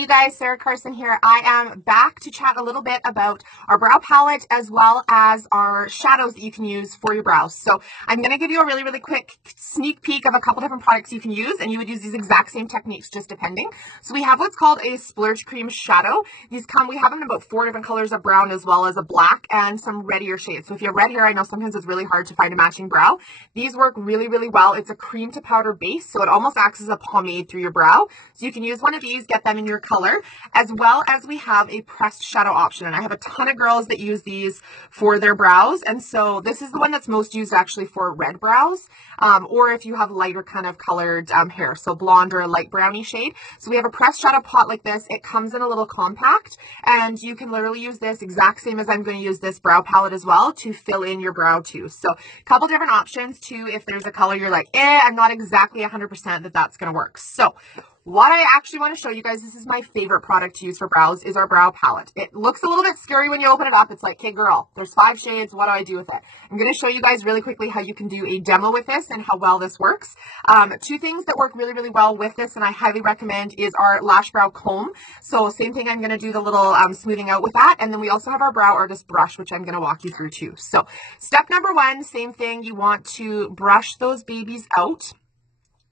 Hey you guys, Sarah Carson here. I am back to chat a little bit about our brow palette as well as our shadows that you can use for your brows. So I'm going to give you a really quick sneak peek of a couple different products you can use, and you would use these exact same techniques just depending. So we have what's called a splurge cream shadow. We have them in about 4 different colors of brown as well as a black and some reddier shades. So if you have red hair, I know sometimes it's really hard to find a matching brow. These work really well. It's a cream to powder base, so it almost acts as a pomade through your brow. So you can use one of these, get them in your color, as well as we have a pressed shadow option, and I have a ton of girls that use these for their brows, and so this is the one that's most used actually for red brows, or if you have lighter kind of colored hair, so blonde or a light brownie shade. So we have a pressed shadow pot like this. It comes in a little compact, and you can literally use this exact same as I'm going to use this brow palette as well to fill in your brow too. So a couple different options too if there's a color you're like, I'm not exactly 100% that's going to work. So what I actually want to show you guys, this is my favorite product to use for brows, is our brow palette. It looks a little bit scary when you open it up. It's like, hey girl, there's 5 shades. What do I do with it? I'm going to show you guys really quickly how you can do a demo with this and how well this works. 2 things that work really well with this, and I highly recommend, is our lash brow comb. So same thing, I'm going to do the little smoothing out with that. And then we also have our brow artist brush, which I'm going to walk you through too. So step number 1, same thing. You want to brush those babies out.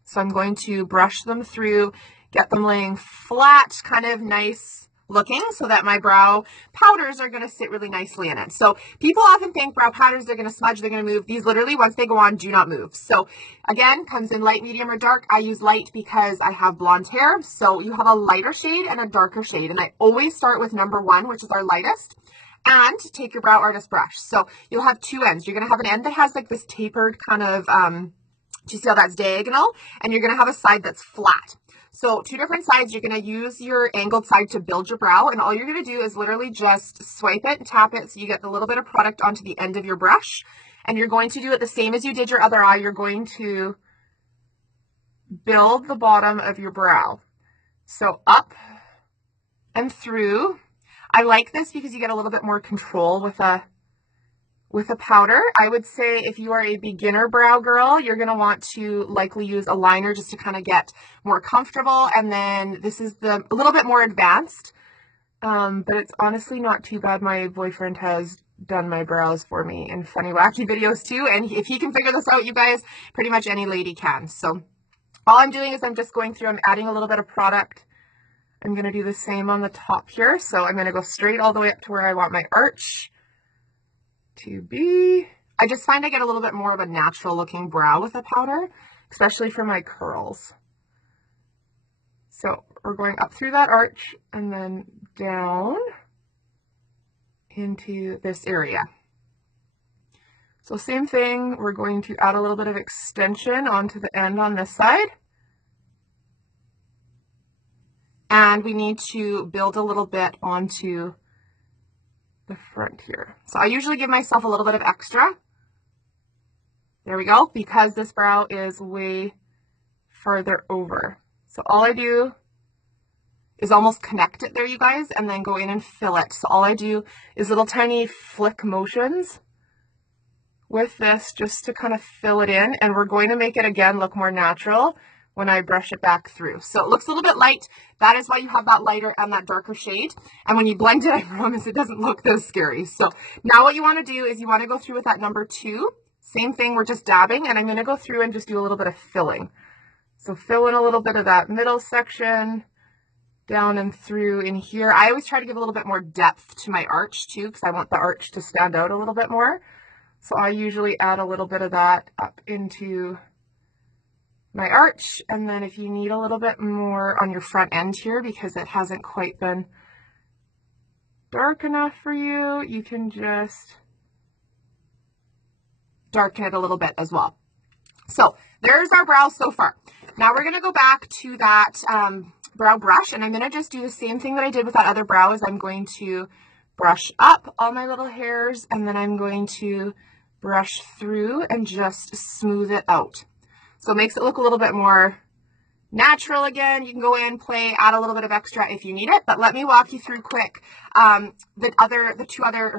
So I'm going to brush them through, get them laying flat, kind of nice looking, so that my brow powders are going to sit really nicely in it. So people often think brow powders, they're going to smudge, they're going to move. These literally, once they go on, do not move. So again, comes in light, medium, or dark. I use light because I have blonde hair. So you have a lighter shade and a darker shade. And I always start with number 1, which is our lightest. And take your brow artist brush. So you'll have 2 ends. You're going to have an end that has like this tapered kind of, do you see how that's diagonal? And you're going to have a side that's flat. So 2 different sides, you're going to use your angled side to build your brow. And all you're going to do is literally just swipe it and tap it so you get a little bit of product onto the end of your brush. And you're going to do it the same as you did your other eye. You're going to build the bottom of your brow. So up and through. I like this because you get a little bit more control with a powder. I would say if you are a beginner brow girl, you're going to want to likely use a liner just to kind of get more comfortable. And then this is a little bit more advanced, but it's honestly not too bad. My boyfriend has done my brows for me in funny, wacky videos too. And if he can figure this out, you guys, pretty much any lady can. So all I'm doing is I'm just going through, I'm adding a little bit of product. I'm going to do the same on the top here. So I'm going to go straight all the way up to where I want my arch to be. I just find I get a little bit more of a natural looking brow with a powder, especially for my curls. So we're going up through that arch and then down into this area. So same thing, we're going to add a little bit of extension onto the end on this side. And we need to build a little bit onto the front here. So I usually give myself a little bit of extra. There we go, because this brow is way further over. So all I do is almost connect it there, you guys, and then go in and fill it. So all I do is little tiny flick motions with this just to kind of fill it in. And we're going to make it again look more natural when I brush it back through. So it looks a little bit light. That is why you have that lighter and that darker shade. And when you blend it, I promise it doesn't look this scary. So now what you want to do is you want to go through with that number 2. Same thing, we're just dabbing, and I'm going to go through and just do a little bit of filling. So fill in a little bit of that middle section, down and through in here. I always try to give a little bit more depth to my arch too, because I want the arch to stand out a little bit more. So I usually add a little bit of that up into my arch, and then if you need a little bit more on your front end here because it hasn't quite been dark enough for you, you can just darken it a little bit as well. So there's our brow so far. Now we're going to go back to that brow brush, and I'm going to just do the same thing that I did with that other brow. Is I'm going to brush up all my little hairs, and then I'm going to brush through and just smooth it out. So it makes it look a little bit more natural again. You can go in, play, add a little bit of extra if you need it, but let me walk you through quick the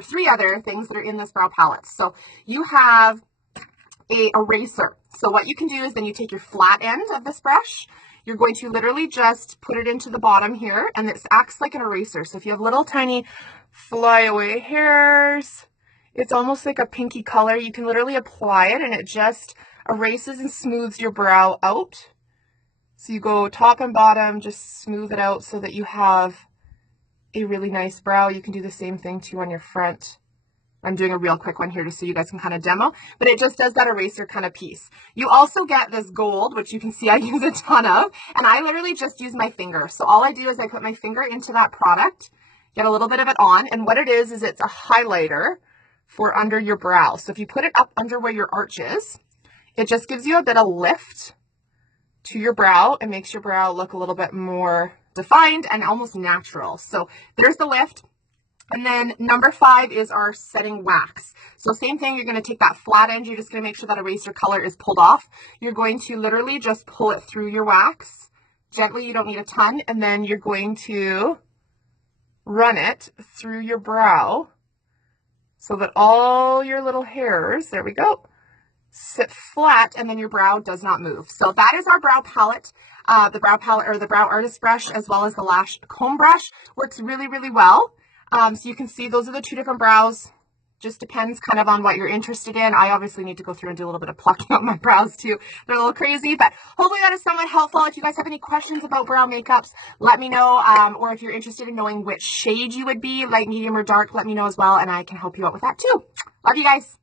3 other things that are in this brow palette. So you have a eraser. So what you can do is then you take your flat end of this brush, you're going to literally just put it into the bottom here, and this acts like an eraser. So if you have little tiny flyaway hairs, it's almost like a pinky color. You can literally apply it and it just erases and smooths your brow out. So you go top and bottom, just smooth it out so that you have a really nice brow. You can do the same thing too on your front. I'm doing a real quick one here just so you guys can kind of demo, but it just does that eraser kind of piece. You also get this gold, which you can see I use a ton of, and I literally just use my finger. So all I do is I put my finger into that product, get a little bit of it on, and what it is it's a highlighter for under your brow. So if you put it up under where your arch is, it just gives you a bit of lift to your brow and makes your brow look a little bit more defined and almost natural. So there's the lift. And then number 5 is our setting wax. So same thing, you're going to take that flat end, you're just going to make sure that eraser color is pulled off. You're going to literally just pull it through your wax gently, you don't need a ton, and then you're going to run it through your brow so that all your little hairs, there we go, sit flat, and then your brow does not move. So that is our brow palette. The brow palette, or the brow artist brush, as well as the lash comb brush, works really, really well. So you can see those are the 2 different brows. Just depends kind of on what you're interested in. I obviously need to go through and do a little bit of plucking out my brows too. They're a little crazy, but hopefully that is somewhat helpful. If you guys have any questions about brow makeups, let me know. Or if you're interested in knowing which shade you would be, light, medium, or dark, let me know as well, and I can help you out with that too. Love you guys.